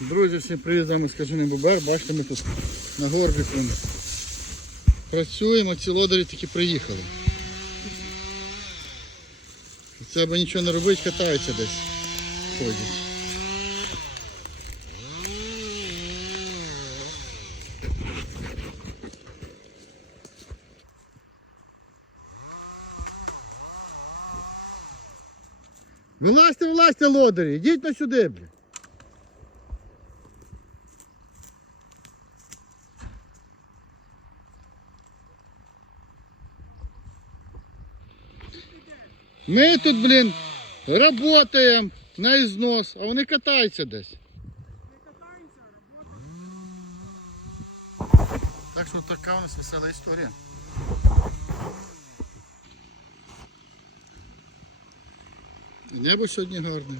Друзі, всім привіт, з вами Скажений Бубер. Бачите, ми тут на горбіку працюємо, ці лодері тільки приїхали. Це аби нічого не робити, катаються десь. Ходять. Вилазьте, вилазьте, лодері, йдіть на сюди, блін. Ми тут, блін, работаємо на ізнос, а вони катаються десь. Так що така у нас весела історія. Небо сьогодні гарне.